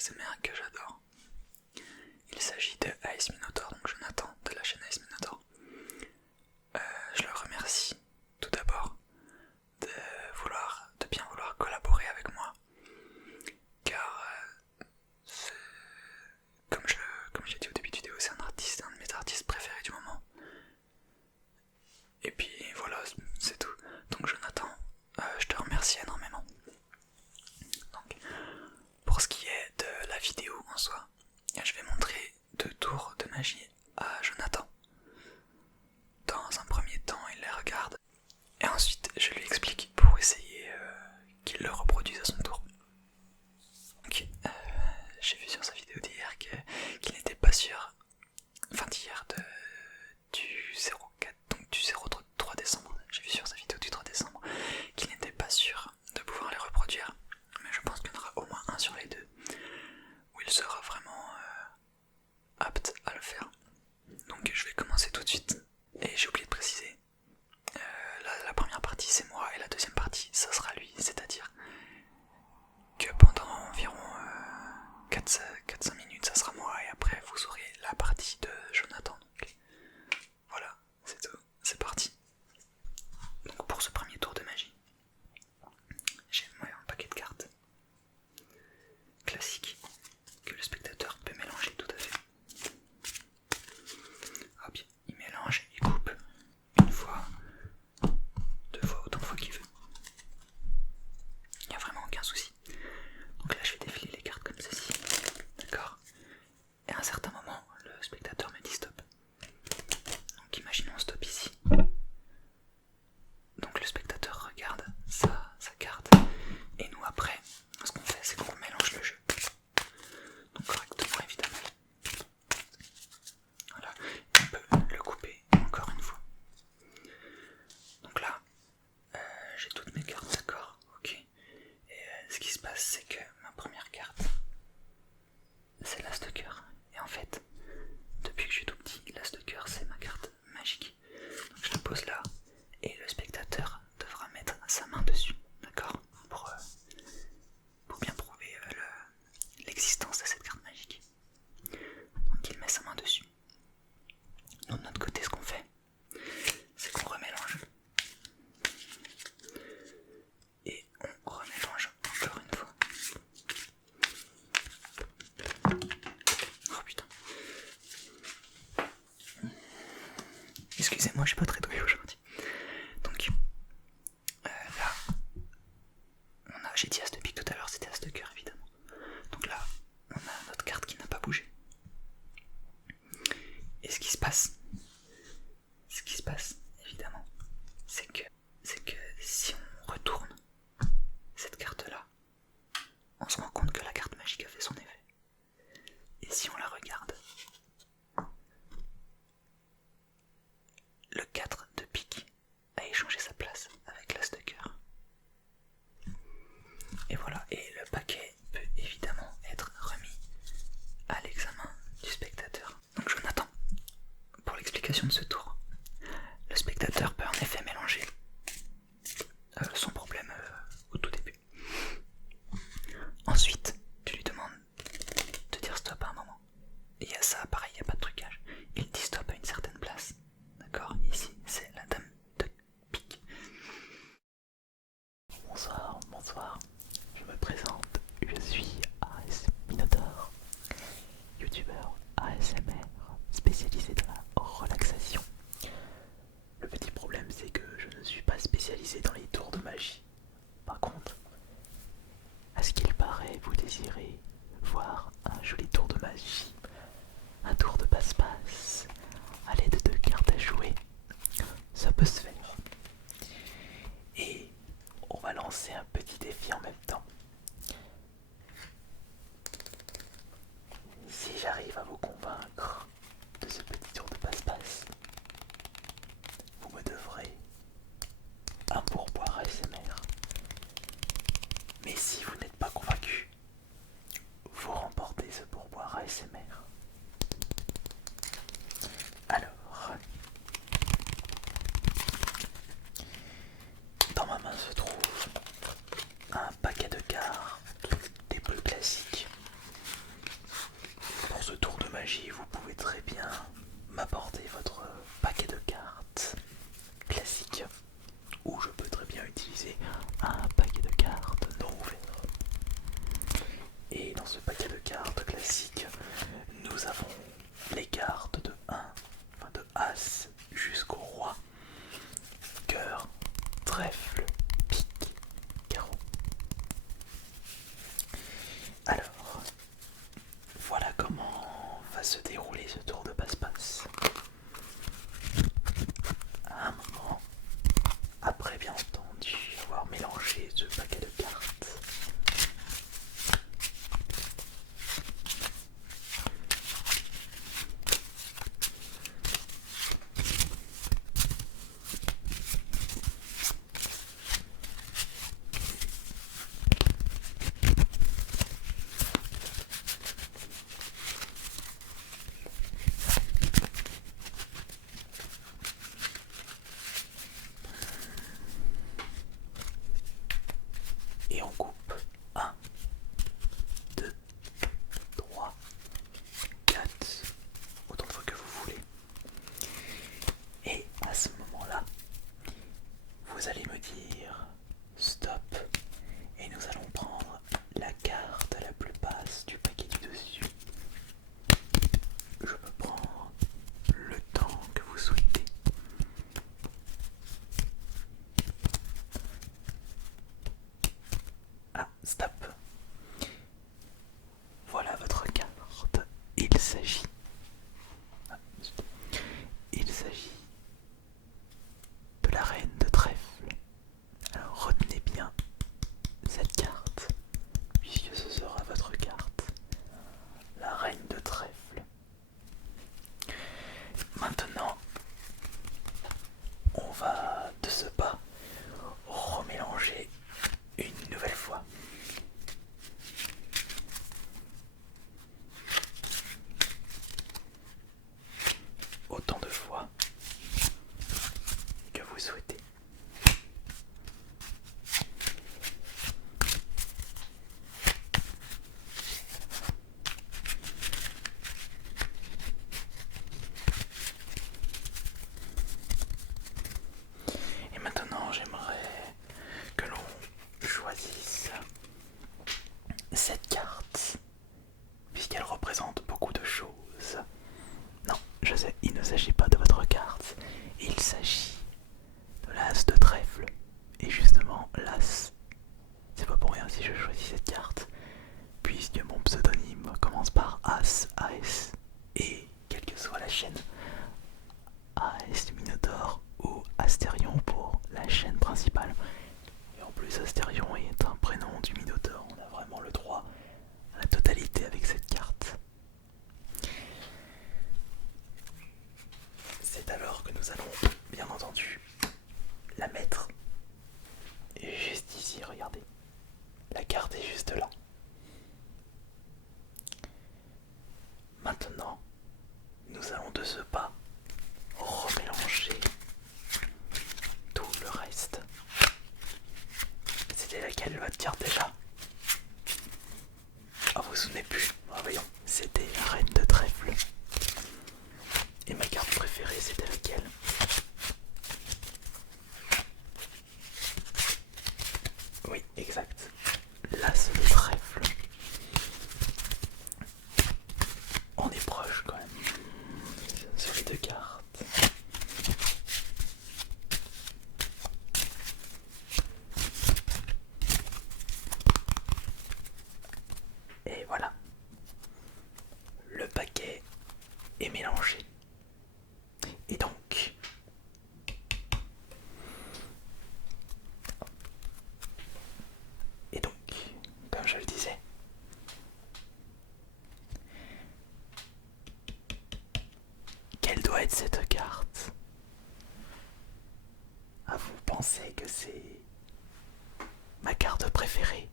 ASMR que j'adore. Il s'agit de AS Minotaur, donc Jonathan de la chaîne AS Minotaur. Je le remercie tout d'abord de bien vouloir collaborer avec moi, car comme j'ai dit au début de vidéo, c'est un de mes artistes préférés du moment. Et puis voilà, c'est tout. Donc Jonathan, je te remercie énormément. Donc, pour ce qui est de la vidéo en soi, je vais montrer 2 tours de magie à Jonathan. Dans un premier temps, il les regarde et ensuite je lui explique pour essayer qu'il le reproduise à son tour. Donc, j'ai vu sur sa vidéo d'hier qu'il n'était pas sûr, enfin d'hier du 04, donc du 03 décembre, j'ai vu sur sa vidéo du 3 décembre qu'il n'était pas sûr de pouvoir les reproduire, mais je pense qu'il y en aura au moins un sur les deux où il sera vraiment apte à le faire. Donc je vais commencer tout de suite, et j'ai oublié de préciser, la première partie c'est moi et la deuxième partie ça sera lui, c'est-à-dire que pendant environ 4-5 minutes ça sera moi et après vous aurez la partie de Jonathan. Donc voilà, c'est tout, c'est parti. Donc pour ce premier tour de magie, j'ai un paquet de cartes classiques que le spectateur peut mélanger tout à fait. Hop, il mélange, il coupe une fois, 2 fois, autant de fois qu'il veut. Il n'y a vraiment aucun souci. Donc là je vais défiler les cartes comme ceci, d'accord? Et à un certain moment, le spectateur me dit stop. Donc imaginons stop ici. Donc le spectateur regarde sa carte, et nous après, ce qu'on fait c'est qu'on mélange le jeu. Donc correctement évidemment. Voilà, on peut le couper encore une fois. Donc là, j'ai toutes mes cartes, d'accord, ok. Et ce qui se passe c'est que ma première carte, c'est l'as de cœur. Et en fait, depuis que je suis tout petit, l'as de cœur c'est ma carte magique. Donc je la pose là, et le spectateur devra mettre sa main dessus, d'accord, pour bien prouver l'existence de cette carte magique. Donc il met sa main dessus. Nous de notre côté, ce qu'on fait, c'est qu'on remélange. Et on remélange encore une fois. Oh putain. Excusez-moi, je suis pas très doué aujourd'hui. Donc là, j'ai dit as de pique tout à l'heure, c'était as de cœur évidemment. Donc là, on a notre carte qui n'a pas bougé. Et ce qui se passe évidemment, c'est que si on retourne cette carte-là, on se rend compte que la carte magique a fait son effet. Et si on la regarde, le 4 de pique a échangé sa place avec l'as de cœur. Et voilà, et le paquet peut évidemment être remis à l'examen du spectateur. Donc Jonathan, pour l'explication de ce tour, le spectateur peut en effet mélanger sans problème au tout début. Ensuite, tu lui demandes de dire stop à un moment. Et il y a ça, pareil, il n'y a pas de trucage. Il dit stop à une certaine place. D'accord? Ici, c'est la dame de pique. Bonsoir, je me présente, je suis AS Minotaur, youtubeur ASMR spécialisé dans la relaxation. Le petit problème c'est que je ne suis pas spécialisé dans les tours de magie. Par contre, à ce qu'il paraît, vous désirez voir un joli tour de magie, un tour de passe-passe à l'aide de cartes à jouer. Ça peut se faire. Et on va lancer un petit défi en même temps. Si j'arrive à vous convaincre de ce petit tour de passe-passe, vous me devrez un pourboire ASMR. Mais si vous n'êtes pas convaincu, vous remportez ce pourboire ASMR. Alors, dans ma main se trouve 1 paquet de cartes des plus classiques. et on coupe 1, 2, 3, 4, autant de fois que vous voulez. Et à ce moment-là, vous allez me dire stop et nous allons prendre la carte la plus basse du paquet du dessus. Je peux prendre le temps que vous souhaitez. Ah, stop. Voilà votre carte. Il s'agit de la reine de trèfle. Alors retenez bien cette carte, puisque ce sera votre carte. La reine de trèfle. Maintenant, on va de ce pas remélanger une nouvelle fois. Autant de fois que vous souhaitez. Et maintenant, j'aimerais que l'on choisisse cette carte, puisqu'elle représente beaucoup de choses. Non, je sais, il ne s'agit pas de votre carte, il s'agit de l'as de trèfle. Et justement, l'as, c'est pas pour rien si je choisis cette carte, puisque mon pseudonyme commence par As, AS, et quelle que soit la chaîne, AS Minotaur ou Astérion pour la chaîne principale. Et en plus, Astérion est un prénom du Minotaur, on a vraiment le droit à la totalité avec cette carte. C'est alors que nous allons, bien entendu, la mettre juste ici, regardez. La carte est juste là. Maintenant, nous allons de ce pas remélanger tout le reste. C'était laquelle votre carte déjà? Ah, vous vous souvenez plus? Ah, voyons, c'était la reine de trèfle. Et ma carte préférée, c'était laquelle? Oui, exact. L'as de trèfle. On est proche quand même sur les deux cartes. Et voilà. Le paquet est mélangé. Et donc, comme je le disais, quelle doit être cette carte? Ah, vous pensez que c'est ma carte préférée,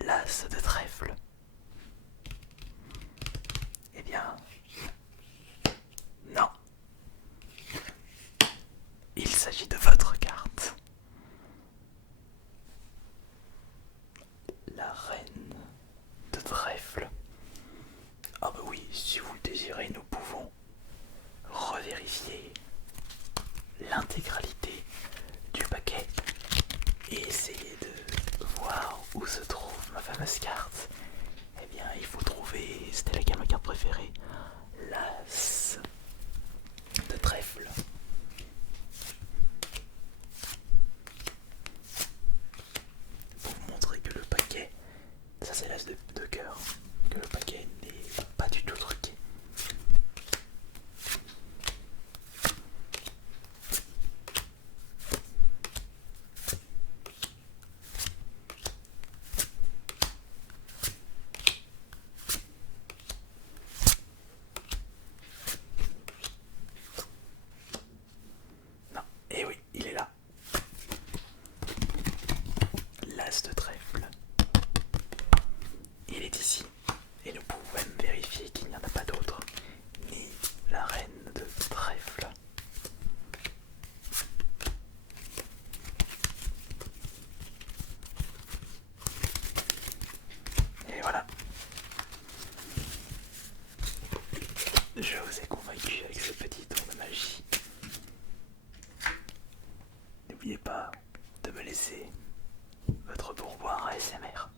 l'as de trèfle? Eh bien, non. Il s'agit de votre carte. La reine de trèfle. Ah bah oui, si vous le désirez, nous pouvons revérifier l'intégralité du paquet et essayer de voir où se trouve ma fameuse carte. Eh bien, il faut trouver, c'était laquelle ma carte préférée? L'as de trèfle. Pour vous montrer que le paquet, ça c'est l'as de cœur, que le paquet n'est pas du tout truqué. Non, et oui, il est là. L'as de trèfle. Je vous ai convaincu avec ce petit tour de magie. N'oubliez pas de me laisser votre pourboire ASMR.